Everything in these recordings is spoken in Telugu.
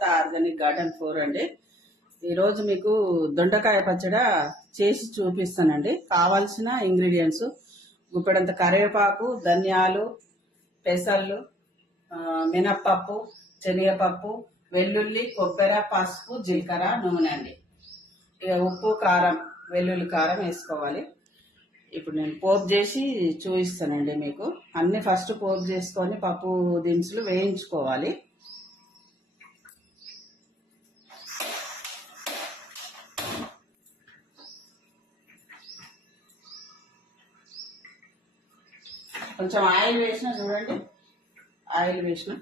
సుజాత ఆర్గానిక్ గార్డెన్ 4 అండి. ఈరోజు మీకు దొండకాయ పచ్చడి చేసి చూపిస్తానండి. కావాల్సిన ఇంగ్రీడియంట్స్ గుప్పెడంత కరివేపాకు, ధనియాలు, పెసళ్ళు, మినప్పప్పు, శనగపప్పు, వెల్లుల్లి, కొబ్బరి, పసుపు, జీలకర్ర, నూనె అండి. ఇక ఉప్పు, కారం, వెల్లుల్లి కారం వేసుకోవాలి. ఇప్పుడు నేను పోపు చేసి చూపిస్తానండి మీకు. అన్ని ఫస్ట్ పోపు చేసుకొని పప్పు దినుసులు వేయించుకోవాలి. కొంచెం ఆయిల్ వేసిన చూడండి, ఆయిల్ వేసిన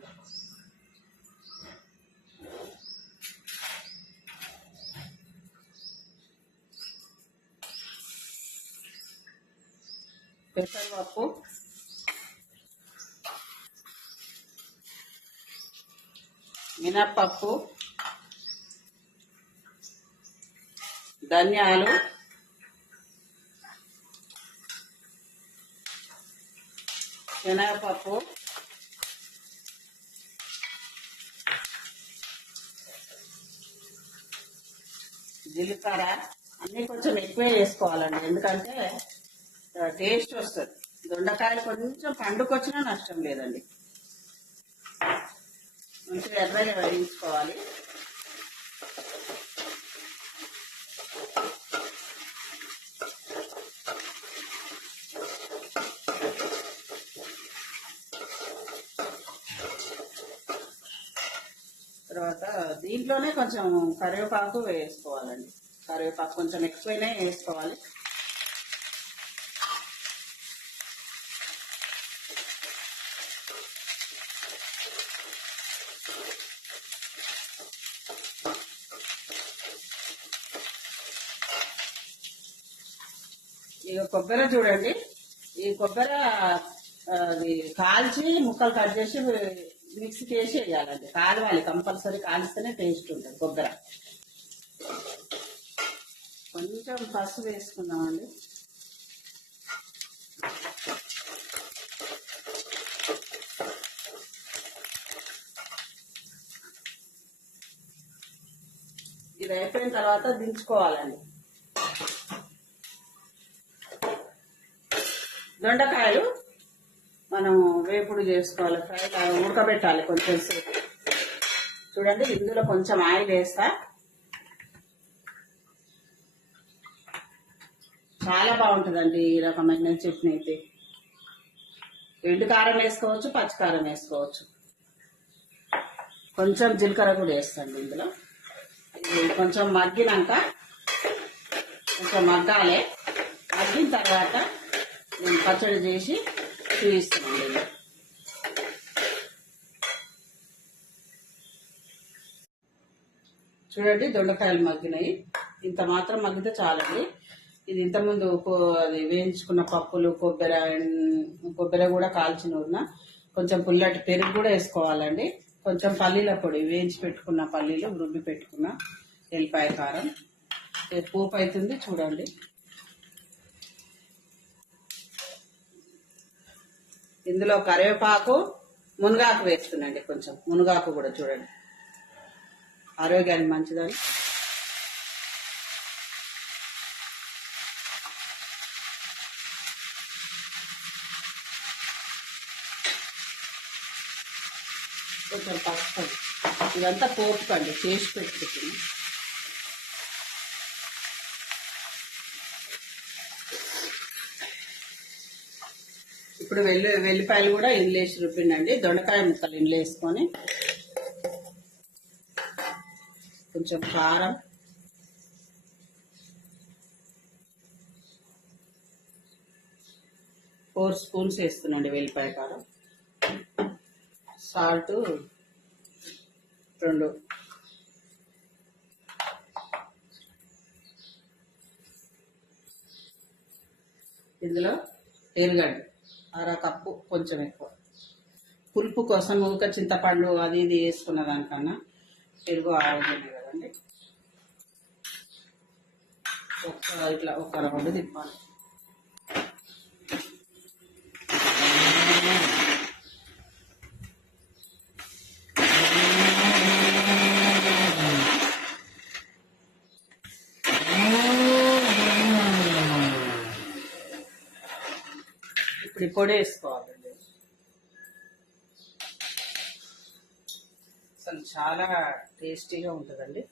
పెసరపప్పు, మినప్పప్పు, ధనియాలు, శనగపప్పు, జీలకర్ర అన్నీ కొంచెం ఎక్కువే వేసుకోవాలండి, ఎందుకంటే టేస్ట్ వస్తుంది. దొండకాయలు కొంచెం పండుకొచ్చినా నష్టం లేదండి. మంచిగా ఎర్రగా వేయించుకోవాలి. తర్వాత దీంట్లోనే కొంచెం కరివేపాకు వేసుకోవాలండి. కరివేపాకు కొంచెం ఎక్కువనే వేసుకోవాలి. ఇక కొబ్బరి చూడండి, ఈ కొబ్బరి కాల్చి ముక్కలు కట్ చేసి మిక్సీకి వేసి వేయాలండి. కాలవాలి, కంపల్సరీ కాలిస్తేనే టేస్ట్ ఉంటుంది కొబ్బరి. కొంచెం పసుపు వేసుకుందామండి. ఇది అయిపోయిన తర్వాత దించుకోవాలండి. దొండకాయలు మనం వేపుడు చేసుకోవాలి, ఫ్రై ఉడకబెట్టాలి కొంచెం సేపు. చూడండి, ఇందులో కొంచెం ఆయిల్ వేస్తా. చాలా బాగుంటుందండి ఈ రకమైన చట్నీ అయితే. ఎండు కారం వేసుకోవచ్చు, పచ్చికారం వేసుకోవచ్చు. కొంచెం జీలకర్ర కూడా వేస్తాండి ఇందులో. ఇది కొంచెం మగ్గినాక, కొంచెం మగ్గాలి. మగ్గిన తర్వాత నేను పచ్చడి చేసి చూపిస్తున్నాను. చూడండి, దొండకాయలు మగ్గినాయి. ఇంత మాత్రం మగ్గితే చాలండి. ఇది ఇంతకుముందు అది వేయించుకున్న పప్పులు, కొబ్బరి కూడా కాల్చిన ఉన్న కొంచెం పుల్లటి పెరుగు కూడా వేసుకోవాలండి. కొంచెం పల్లీల పొడి, వేయించి పెట్టుకున్న పల్లీలు, రుబ్బి పెట్టుకున్న ఎల్లిపాయ కారం. పోపు అవుతుంది చూడండి. ఇందులో కరివేపాకు, మునగాకు వేస్తుందండి. కొంచెం మునగాకు కూడా చూడండి, ఆరోగ్యానికి మంచిదని. కొంచెం పసుపు. ఇదంతా పోపు అండి, చేసి పెట్టుకుంటుంది. ఇప్పుడు వెల్లిపాయలు కూడా ఇందులో వేసి రుబ్బినండి. దొండకాయ ముక్కలు ఇందులో వేసుకొని కొంచెం కారం, ఫోర్ స్పూన్స్ వేస్తున్నాండి వెల్లిపాయ కారం. సాల్ట్ 2. ఇందులో ఎర్రగడ్డ 1/2 కప్పు, కొంచెం ఎక్కువ. పులుపు కోసం ఊక చింతపండు అది ఇది వేసుకున్న దానికన్నా పెరుగు ఆరోగ్యమే కదండి. ఇట్లా ఒక రౌండ్ తిప్పాలి. ఇప్పుడు ఈ పొడి వేసుకోవాలండి. అసలు చాలా టేస్టీగా ఉంటుందండి.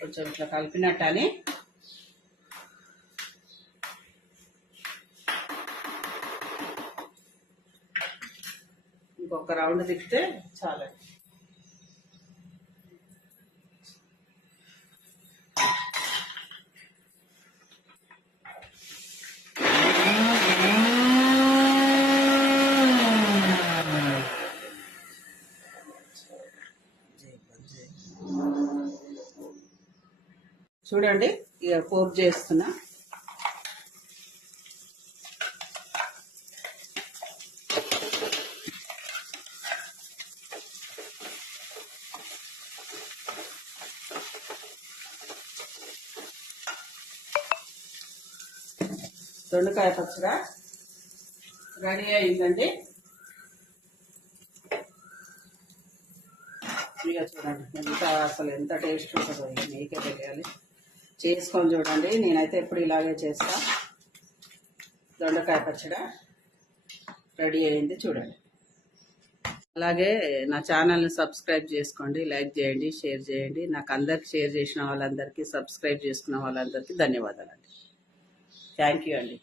కొంచెం ఇట్లా కలిపినట్టని ఇంకొక రౌండ్ తిప్పితే చాలండి. చూడండి, ఇక పోపు చేస్తున్నా. దొండకాయ పచ్చడి రెడీ అయిందండి. ఇక చూడండి ఎంత అసలు ఎంత టేస్ట్ ఉంటుందో మీకే తెలియాలి. చేసుకొని చూడండి. నేనైతే ఎప్పుడు ఇలాగే చేస్తా. దొండకాయ పచ్చడి రెడీ అయింది చూడండి. అలాగే నా ఛానల్ని సబ్స్క్రైబ్ చేసుకోండి, లైక్ చేయండి, షేర్ చేయండి. నాకు అందరికి షేర్ చేసిన వాళ్ళందరికీ, సబ్స్క్రైబ్ చేసుకున్న వాళ్ళందరికీ ధన్యవాదాలండి. థ్యాంక్ యూ అండి.